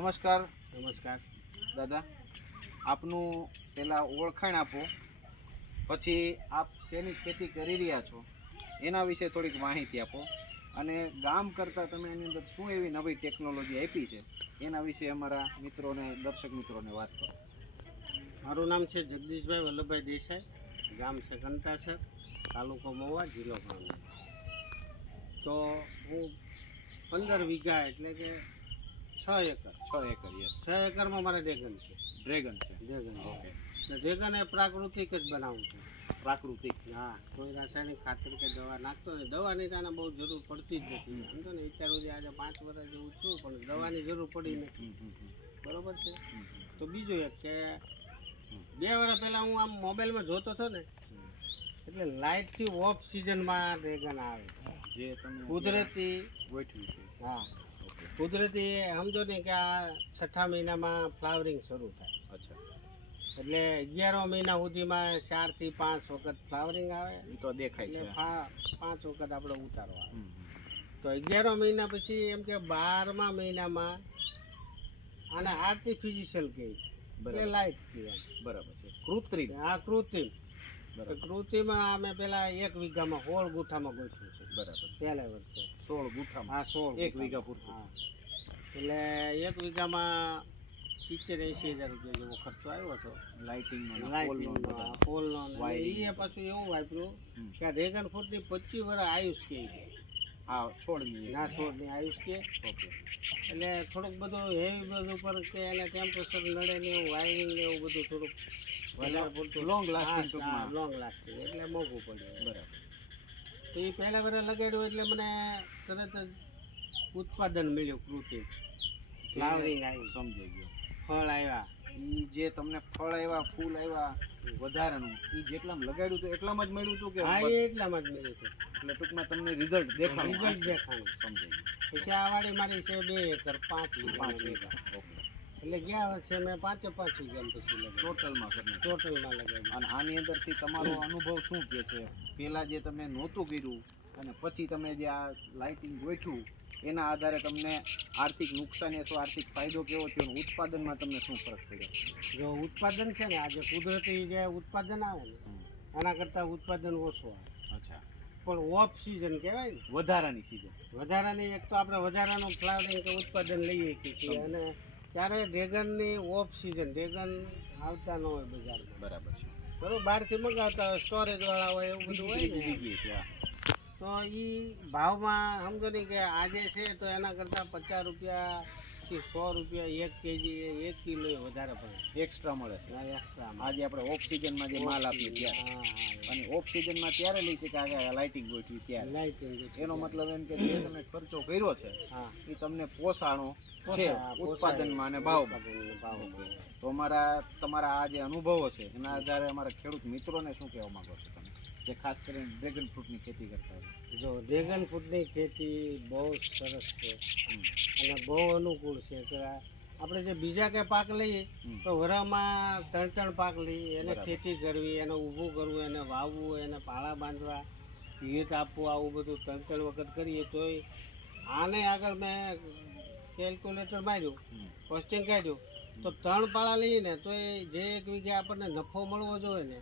નમસ્કાર નમસ્કાર દાદા, આપનું પહેલાં ઓળખાણ આપો, પછી આપ શેની ખેતી કરી રહ્યા છો એના વિશે થોડીક માહિતી આપો, અને ગામ કરતાં તમે એની અંદર શું એવી નવી ટેકનોલોજી આપી છે એના વિશે અમારા મિત્રોને, દર્શક મિત્રોને વાત કરો. મારું નામ છે જગદીશભાઈ વલ્લભભાઈ દેસાઈ, ગામ છે કંટાસર, તાલુકો મહુવા, જિલ્લો ભાવનગર. તો હું 15 વીઘા એટલે કે 6 એકર 6 એકર, યસ, 6 એકરમાં મારે ડ્રેગન છે. ડ્રેગન છે. ઓકે. ડ્રેગન એ પ્રાકૃતિક જ બનાવું છું. પ્રાકૃતિક? હા, કોઈ રાસાયણિક ખાતર કે દવા નાખતો નહીં. દવાની તાને બહુ જરૂર પડતી જ નથી. સમજો ને, વિચાર સુધી આજે 5 વર્ષ જેવું છું પણ દવાની જરૂર પડી નથી. બરોબર છે. તો બીજું એક કે 2 વર્ષ પહેલાં હું આમ મોબાઈલમાં જોતો હતો ને, એટલે લાઇટથી ઓફ સિઝનમાં ડ્રેગન આવે જે તમે કુદરતી ગોઠવ્યું છે. હા, કુદરતી સમજો ને કે આ 6થા મહિનામાં ફ્લાવરિંગ શરૂ થાય. અચ્છા, એટલે 11 મહિના સુધીમાં 4 થી 5 વખત ફ્લાવરિંગ આવે. એ તો દેખાય છે. 5 વખત આપણે ઉતારો આવે. તો 11 મહિના પછી એમ કે 12મા મહિનામાં આને આર્ટિફિશિયલ કહે છે, લાઇટ કહેવાય. બરાબર છે. કૃત્રિમ? હા, કૃત્રિમ. કૃત્રિમમાં અમે પેલા 1 વીઘામાં 16 ગુઠામાં ગોઠવ્યું છે. બરાબર. પહેલા વર્ષે 16 ગુઠામાં? હા, 16 1 વીઘા પૂરતું. હા, એટલે 1 વીઘામાં 70-80 હજાર રૂપિયા જેવો ખર્ચો આવ્યો હતો. લાઇટિંગનો, પોલનો. એ પાછું એવું વાપર્યું કે આ ડ્રેગન ફ્રૂટની 25 વર્ષ આયુષ કે હા, છોડની આયુષ કે. ઓકે. એટલે થોડુંક બધું હેવી બધું પર કે એને ટેમ્પરેચર નડે ને એવું, વાયરિંગ ને એવું બધું થોડુંક વધારે પડતું લોંગ લાસ્ટિંગ. લોંગ લાસ્ટિંગ એટલે મોંઘું પડ્યું. બરાબર. તો એ પહેલા વર્ષે લગાડ્યું એટલે મને તરત જ ઉત્પાદન મળ્યું. કૃત્રિમ ફ્લાવરિંગ આવ્યું, સમજાઈ ગયો. ફળ આવ્યા. એ જે તમને ફળ આવ્યા, ફૂલ આવ્યા વધારાનું, એ જેટલામાં લગાડ્યું હતું એટલામાં જ મળ્યું હતું કે? હા, એ એટલામાં જ મળ્યું હતું. એટલે ટૂંકમાં તમને રિઝલ્ટ દેખાણું? દેખાણું. સમજાઈ ગયું. પછી આ વાડી મારી છે 2 એકર 5 વીઘા. ઓકે. એટલે ગયા વર્ષે મેં 5 વીઘા પછી લગાવ્યું. ટોટલમાં લગાવ્યું. અને આની અંદરથી તમારો અનુભવ શું કહે છે? પહેલાં જે તમે નહોતું કર્યું અને પછી તમે જે આ લાઇટિંગ ગોઠવ્યું એના આધારે તમને આર્થિક નુકસાની અથવા આર્થિક ફાયદો કેવો થયો અને ઉત્પાદનમાં તમને શું ફરક પડ્યો? જો ઉત્પાદન છે ને, આજે કુદરતી જે ઉત્પાદન આવે ને એના કરતાં ઉત્પાદન ઓછું આવે. અચ્છા. પણ ઓફ સિઝન કહેવાય ને, વધારાની સિઝન. વધારાની એક તો આપણે વધારાનું ફ્લાવરિંગ કે ઉત્પાદન લઈએ છીએ. અને ત્યારે ડ્રેગનની ઓફ સિઝન, ડ્રેગન આવતા ન હોય બજારમાં. બરાબર છે. બરાબર, બહારથી મંગાવતા હોય, સ્ટોરેજવાળા હોય, એવું બધું હોય ને. તો એ ભાવમાં સમજો ને કે આજે છે તો એના કરતાં 50 રૂપિયાથી 100 રૂપિયા 1 કેજી 1 કિલો વધારે પડે, એક્સ્ટ્રા મળે છે. એક્સ્ટ્રા. આજે આપણે ઓફ સિઝનમાં જે માલ આપીએ ત્યારે, અને ઓફ સિઝનમાં ત્યારે લઈ શકાય લાઇટિંગ ગોઠવી ત્યારે. લાઇટિંગ એનો મતલબ એમ કે જે તમે ખર્ચો કર્યો છે એ તમને પોસાણો છે ઉત્પાદનમાં અને ભાવમાં. તો તમારા આ જે અનુભવો છે એના આધારે અમારા ખેડૂત મિત્રોને શું કહેવા માંગો છો તમે, જે ખાસ કરીને ડ્રેગન ફ્રૂટની ખેતી કરતા હોય? જો ડ્રેગન ફ્રૂટની ખેતી બહુ સરસ છે અને બહુ અનુકૂળ છે. કે આપણે જે બીજા કંઈ પાક લઈએ તો વરામાં 3 પાક લઈએ, એને ખેતી કરવી, એને ઊભું કરવું, એને વાવવું, એને પાળા બાંધવા, હીટ આપવું, આવું બધું 3 વખત કરીએ. તોય આને આગળ મેં કેલ્ક્યુલેટર માર્યું, કોસ્ટિંગ કાઢ્યું, તો 3 પાળા લઈએ ને તો એ જે 1 વીઘે આપણને નફો મળવો જોઈએ ને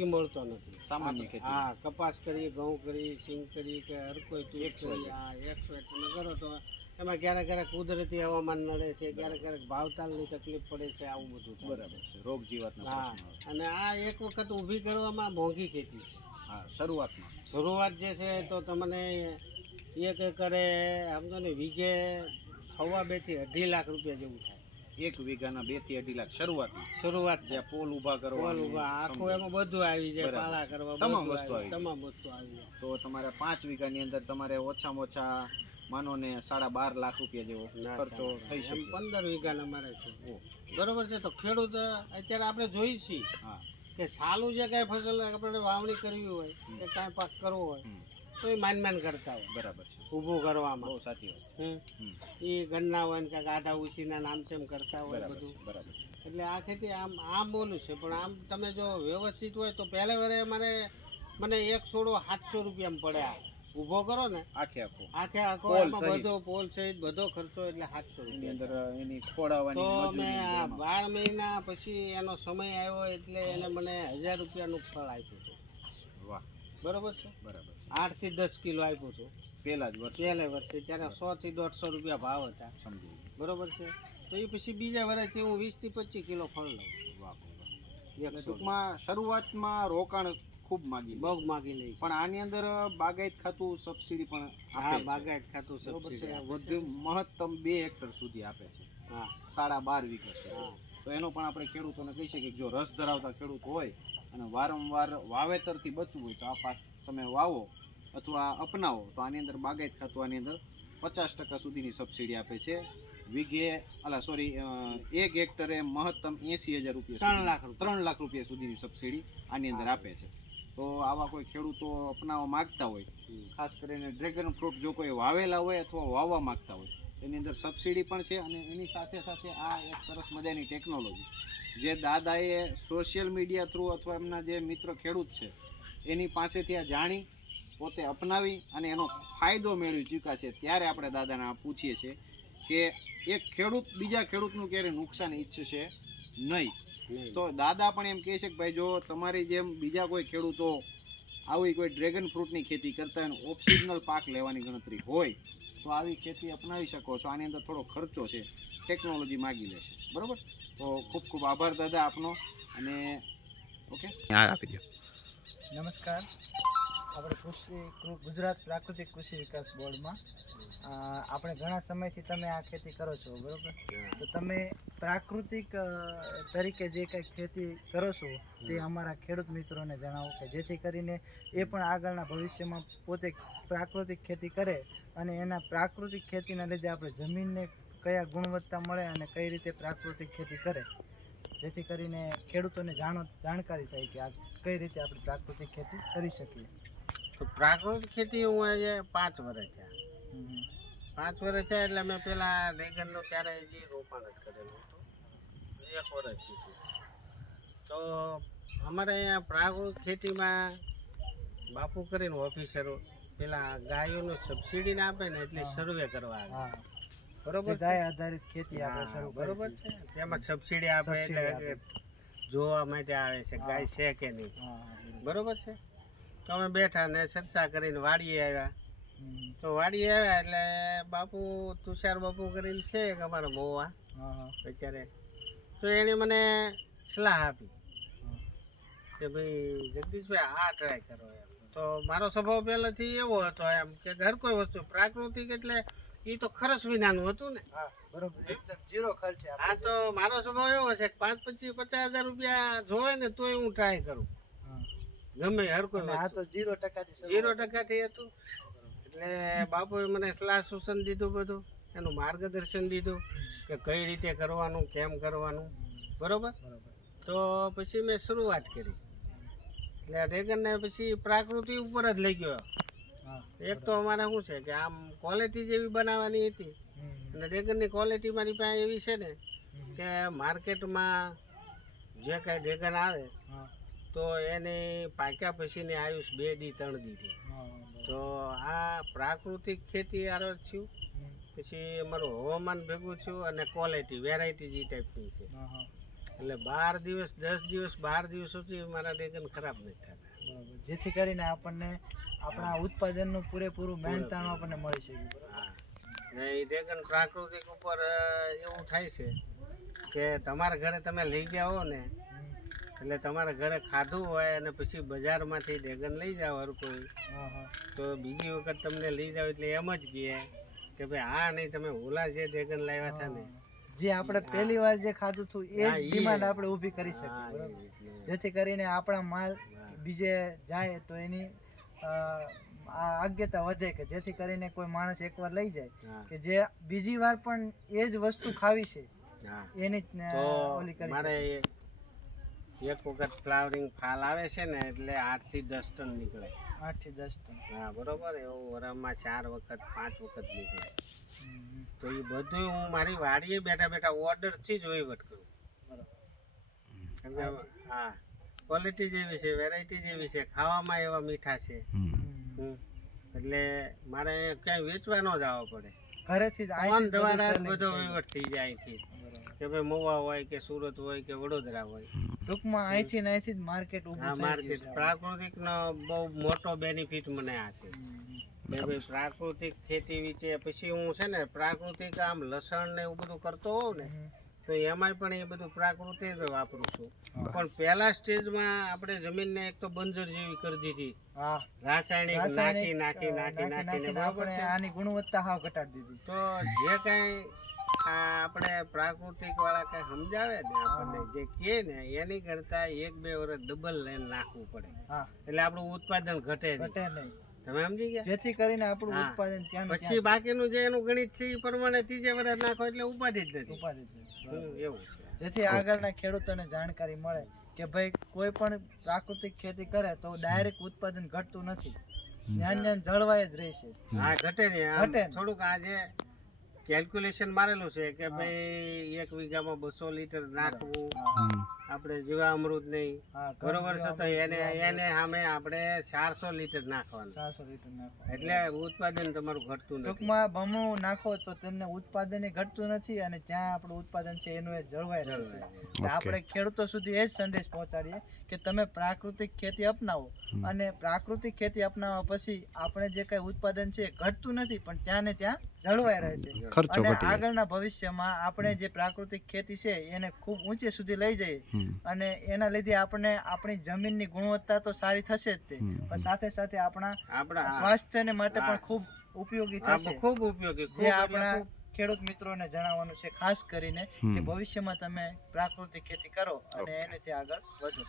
એ મળતો નથી. સામાન્ય ખેતી. હા, કપાસ કરીએ, ઘઉં કરીએ, સિંગ કરીએ કે હર કોઈ તું કરીએ. હા, 100 તમે કરો તો એમાં ક્યારેક કુદરતી હવામાન નડે છે, ક્યારેક ભાવતાલની તકલીફ પડે છે, આવું બધું. બરાબર છે. રોગ જીવાતના. હા, અને આ 1 વખત ઊભી કરવામાં મોંઘી ખેતી છે. હા, શરૂઆત જે છે તો તમને 1 એકરે સમજો ને વીઘે 2.5 થી 2.5 લાખ રૂપિયા જેવું થાય. 1 વીઘાના 2 થી 2.5 લાખ શરૂઆત જે પોલ ઊભા કરવા, આખું એમાં બધું આવી જાય, પાળા કરવા, તમામ વસ્તુ આવી જાય. તો તમારે 5 વીઘાની અંદર તમારે ઓછામાં ઓછા માનો ને 12.5 લાખ રૂપિયા જેવો ખર્ચો થઈ શકે. 15 વીઘાના મારે છે. બરોબર છે. તો ખેડૂત અત્યારે આપણે જોઈએ છીએ કે સાલું જે કાંઈ ફસલ આપણે વાવણી કરવી હોય કે કાંઈ પાક કરવો હોય તો એ માન કરતા હોય. બરાબર છે. ઊભું કરવામાં. બહુ સાચી વાત. એ ગણના હોય ને કાંઈક આધા ઉછીના નામ તેમ કરતા હોય બધું. બરાબર. એટલે આ ખેતી આમ બોલું છે. પણ આમ તમે જો વ્યવસ્થિત હોય તો પહેલા વરે મને 1 છોડો 700 રૂપિયામાં પડ્યા. ઊભો કરો ને આખે આખો આખે આખો પોલ એમાં સહિત. બધો પોલ સહિત બધો ખર્ચો એટલે 700 એની રૂપિયા અંદર એની ખોડાવવાની તો મજૂરી મેં આ એમાં. 12 મહિના પછી એનો સમય આવ્યો એટલે એને મને 1000 રૂપિયાનું ફળ આપ્યું હતું. વાહ, બરોબર છે. બરાબર છે. 8 થી 10 કિલો આપ્યું હતું પહેલા જ વર્ષે પહેલે વર્ષે, ત્યારે 100 થી 150 રૂપિયા ભાવ હતા. સમજી ગયો. બરોબર છે. તો એ પછી બીજા વર્ષથી હું 20 થી 25 કિલો ફળ લઉં. વાહ, વાહ. એટલે 100 ટૂંકમાં શરૂઆતમાં રોકાણ ખૂબ માગી લે. બહુ માગી લઈ છે. પણ આની અંદર બાગાયત ખાતું સબસિડી પણ હા, આપે છે. બાગાયત ખાતું બરોબર છે. સબસિડી આપે વધુ મહત્તમ 2 હેક્ટર સુધી આપે છે. હા 12.5 વીઘા સુધી. હા તો એનો પણ આપણે ખેડૂતોને કહી શકીએ કે જો રસ ધરાવતા ખેડૂત હોય અને વારંવાર વાવેતરથી બચવું હોય તો આ પાક તમે વાવો અથવા અપનાવો તો આની અંદર બાગાયત ખાતું આની અંદર 50% સુધીની સબસિડી આપે છે. વીઘે એક હેક્ટરે મહત્તમ 80,000 રૂપિયા 3 લાખ રૂપિયા. 3 લાખ રૂપિયા સુધીની સબસિડી આની અંદર આપે છે. તો આવા કોઈ ખેડૂતો અપનાવવા માંગતા હોય, ખાસ કરીને ડ્રેગન ફ્રૂટ જો કોઈ વાવેલા હોય અથવા વાવવા માંગતા હોય એની અંદર સબસિડી પણ છે. અને એની સાથે સાથે આ એક સરસ મજાની ટેકનોલોજી જે દાદાએ સોશિયલ મીડિયા થ્રુ અથવા એમના જે મિત્ર ખેડૂત છે એની પાસેથી આ જાણી પોતે અપનાવી અને એનો ફાયદો મેળવી ચૂક્યા છે. ત્યારે આપણે દાદાને આ પૂછીએ છીએ કે એક ખેડૂત બીજા ખેડૂતનું ક્યારે નુકસાન ઈચ્છશે નહીં. નહીં. તો દાદા પણ એમ કહે છે કે ભાઈ જો તમારી જેમ બીજા કોઈ ખેડૂતો આવી કોઈ ડ્રેગન ફ્રૂટની ખેતી કરતા હોય ઓફ સિઝનલ પાક લેવાની ગણતરી હોય તો આવી ખેતી અપનાવી શકો છો. આની અંદર થોડો ખર્ચો છે, ટેકનોલોજી માગી લે છે. બરોબર. તો ખૂબ ખૂબ આભાર દાદા આપનો. અને ઓકે આપી દો. નમસ્કાર. આપણે ગુજરાત પ્રાકૃતિક કૃષિ વિકાસ બોર્ડમાં આપણે ઘણા સમયથી તમે આ ખેતી કરો છો, બરોબર? તો તમે પ્રાકૃતિક તરીકે જે કંઈ ખેતી કરો છો તે અમારા ખેડૂત મિત્રોને જણાવો કે જેથી કરીને એ પણ આગળના ભવિષ્યમાં પોતે પ્રાકૃતિક ખેતી કરે અને એના પ્રાકૃતિક ખેતીના લીધે આપણે જમીનને કયા ગુણવત્તા મળે અને કઈ રીતે પ્રાકૃતિક ખેતી કરે, જેથી કરીને ખેડૂતોને જાણકારી થાય કે આ કઈ રીતે આપણે પ્રાકૃતિક ખેતી કરી શકીએ. તો પ્રાકૃતિક ખેતી હું આજે 5 વર્ષ થયા. 5 વર્ષ થયા એટલે મેં પેલા ડ્રેગનનું ત્યારે જે રોપાણ જ કરેલું હતું 1 વર્ષ સુધી. તો અમારે અહીંયા પ્રાકૃતિક ખેતીમાં બાપુ કરીને ઓફિસરો પેલા ગાયોનું સબસિડી ના આપે ને એટલે સર્વે કરવા આવે. હા, બરોબર છે. ગાય આધારિત ખેતી આપણે હા, શરૂ બરોબર કરી છે. તેમાં સબસિડી આપે સબસિડી એટલે આપે. જોવા માટે આવે છે હા. ગાય છે કે નહીં. હા, બરોબર છે. તો અમે બેઠા ને ચર્ચા કરીને વાડીએ આવ્યા. હમ. તો વાડીએ આવ્યા એટલે બાપુ તુષાર બાપુ કરીને છે એક અમારા મોવા હા, હા. અત્યારે. તો એણે મને સલાહ આપી કે ભાઈ જગદીશભાઈ આ ટ્રાય કરો એમ. તો મારો સ્વભાવ પહેલાથી એવો હતો એમ કે હર કોઈ વસ્તુ પ્રાકૃતિક એટલે એ તો ખર્ચ વિનાનું હતું ને. હા, બરોબર. એકદમ ઝીરો ખર્ચે આપણે. આ તો મારો સ્વભાવ એવો છે કે 5, 25, 50,000 રૂપિયા જોવે ને તોય હું ટ્રાય કરું હા. ગમે હર કોઈ અને આ વસ્તુ. તો 0% થી શરૂ. 0% હતું. એટલે બાપુએ મને સલાહ સૂચન દીધું, બધું એનું માર્ગદર્શન દીધું કે કઈ રીતે કરવાનું, કેમ કરવાનું. બરોબર. બરોબર. તો પછી મેં શરૂઆત કરી. એટલે આ ડ્રેગનને પછી પ્રકૃતિ ઉપર જ લઈ ગયો. હા. એક તો અમારે શું છે કે આમ ક્વોલિટી જેવી બનાવવાની હતી હમ. અને ડ્રેગનની ક્વોલિટી મારી પાસે એવી છે ને હમ. કે માર્કેટમાં જે કાંઈ ડ્રેગન આવે હા. તો એની પાક્યા પછીની આયુષ 2 દી 3 દી છે. હા, બરોબર. તો આ પ્રાકૃતિક ખેતી આરો થયું. હમ. પછી અમારું હવામાન ભેગું થયું અને ક્વોલિટી વેરાયટી જે ટાઈપની છે. હા, હા. એટલે 12 દિવસ 10 દિવસ 12 દિવસ સુધી મારા ડ્રેગન ખરાબ નથી થતા. બરોબર. જેથી કરીને આપણને આપણા ઉત્પાદનનું પૂરેપૂરું મહેનતાણું આપણને મળી શકે. બરોબર. હા. ને એ ડ્રેગન પ્રાકૃતિક ઉપર એવું થાય છે કે તમારા ઘરે તમે લઈ ગયા હો ને એટલે તમારા ઘરે ખાધું હોય અને પછી બજારમાંથી ડ્રેગન લઈ જાઓ હર કોઈ, હા, હા. તો બીજી વખત તમને લઈ જાઓ એટલે એમ જ કહે કે ભાઈ હા નહીં તમે ઓલા જે ડ્રેગન લાવ્યા હતા ને. જે આપણે પહેલી વાર જે ખાધું હતું એ હા, જ ઈ. ડિમાન્ડ આપણે ઊભી કરી શકીએ. હા, બરોબર. એ રીતનું. જેથી કરીને આપણા માલ હા. બીજે જાય તો એની આ આજ્ઞતા વધે કે જેથી કરીને કોઈ માણસ એકવાર લઈ જાય હા. કે જે બીજી વાર પણ એ જ વસ્તુ ખાવી છે હા. એની જ તો ઓલી કરી મારે શકે. એક વખત ફ્લાવરિંગ ફાલ આવે છે ને એટલે 8 થી 10 ટન નીકળે. 8 થી 10 ટન. હા, બરોબર. એવું વરસમાં 4 વખત 5 વખત નીકળે. હમ. તો એ બધું હું મારી વાડીએ બેઠા બેઠા ઓર્ડરથી જ વહીવટ કરું. કેમ કે હા ક્વોલિટી જેવી છે, વેરાયટી જેવી છે, ખાવામાં એવા મીઠા છે. હમ. હમ. એટલે મારે ક્યાંય વેચવા ન જવા પડે, ઘરેથી જ ફોન અહીંથી જ બધું દ્વારા જ selling બધો થઈ જાય. વહીવટ થઈ જાય અહીંથી, બરાબર. કે ભાઈ મહુવા હોય કે સુરત હોય કે વડોદરા હોય. ટૂંકમાં અહીંથી ને અહીંથી જ માર્કેટ ઊભું આ થઈ માર્કેટ ગયું છે. પ્રાકૃતિકનો બહુ મોટો બેનિફિટ મને આ છે કે ભાઈ પ્રાકૃતિક ખેતી વિશે. પછી હું છે ને પ્રાકૃતિક આમ લસણ ને એવું બધું કરતો હોઉં ને, હમ. તો એમાંય પણ એ બધું પ્રાકૃતિક જ વાપરું છું. પણ પહેલા સ્ટેજમાં આપણે જમીનને એક તો બંજર જેવી કરી દીધી, હા, રાસાયણિક નાખી નાખી નાખી નાખીને, નાખીને બરોબર આપણે છે. આની ગુણવત્તા હાવ ઘટાડી દીધી. તો જે કઈ આપણે પ્રાકૃતિક વાળા કઈ સમજાવે ને આપણને, જે કહે ને એની કરતા 1-2 વર્ષ ડબલ લઈને નાખવું પડે, હા, એટલે આપણું ઉત્પાદન ઘટે નહીં. ઘટે નહીં. તમે સમજી ગયા? જેથી કરીને આપણું હા. ઉત્પાદન ત્યાં ને પછી બાકીનું જે એનું ગણિત છે એ પ્રમાણે ત્રીજે વર્ષ નાખો એટલે ઉપાધિ જ નથી. ઉપાધિ છે. એવું છે. જેથી આગળના ખેડૂતોને જાણકારી મળે કે ભાઈ કોઈ પણ પ્રાકૃતિક ખેતી કરે તો ડાયરેક્ટ ઉત્પાદન ઘટતું નથી, ધ્યાન જળવાય જ રહેશે. હા, ઘટે નહીં. આમ ઘટે નહીં. થોડુંક આજે કેલ્ક્યુલેશન મારેલું છે કે ભાઈ 1 વીઘામાં 200 લીટર નાખવું આપણે જીવામૃત નહીં, હા, બરોબર છે. તો એને સામે આપણે 400 લીટર નાખવાનું, 400 લીટર નાખો. એટલે ઉત્પાદન તમારું ઘટતું નથી. ટૂંકમાં બમણું નાખો તો તેમને ઉત્પાદન ઘટતું નથી અને જ્યાં આપણું ઉત્પાદન છે એનું એ જળવાઈ રહેશે. એટલે આપણે ખેડૂતો સુધી એ જ સંદેશ પહોંચાડીએ કે તમે પ્રાકૃતિક ખેતી અપનાવો અને પ્રાકૃતિક ખેતી અપનાવવા પછી આપણે જે કઈ ઉત્પાદન છે એ ઘટતું નથી પણ ત્યાં ને ત્યાં જળવાઈ રહે છે અને આગળના ભવિષ્યમાં આપણે જે પ્રાકૃતિક ખેતી છે એને ખૂબ ઊંચે સુધી લઈ જઈએ અને એના લીધે આપણે આપણી જમીનની ગુણવત્તા તો સારી થશે જ તે, પણ સાથે સાથે આપણા સ્વાસ્થ્યને માટે પણ ખૂબ ઉપયોગી થશે. ખૂબ ઉપયોગી, જે આપણા ખેડૂત મિત્રોને જણાવવાનું છે ખાસ કરીને કે ભવિષ્યમાં તમે પ્રાકૃતિક ખેતી કરો અને એને ત્યાં આગળ વધો.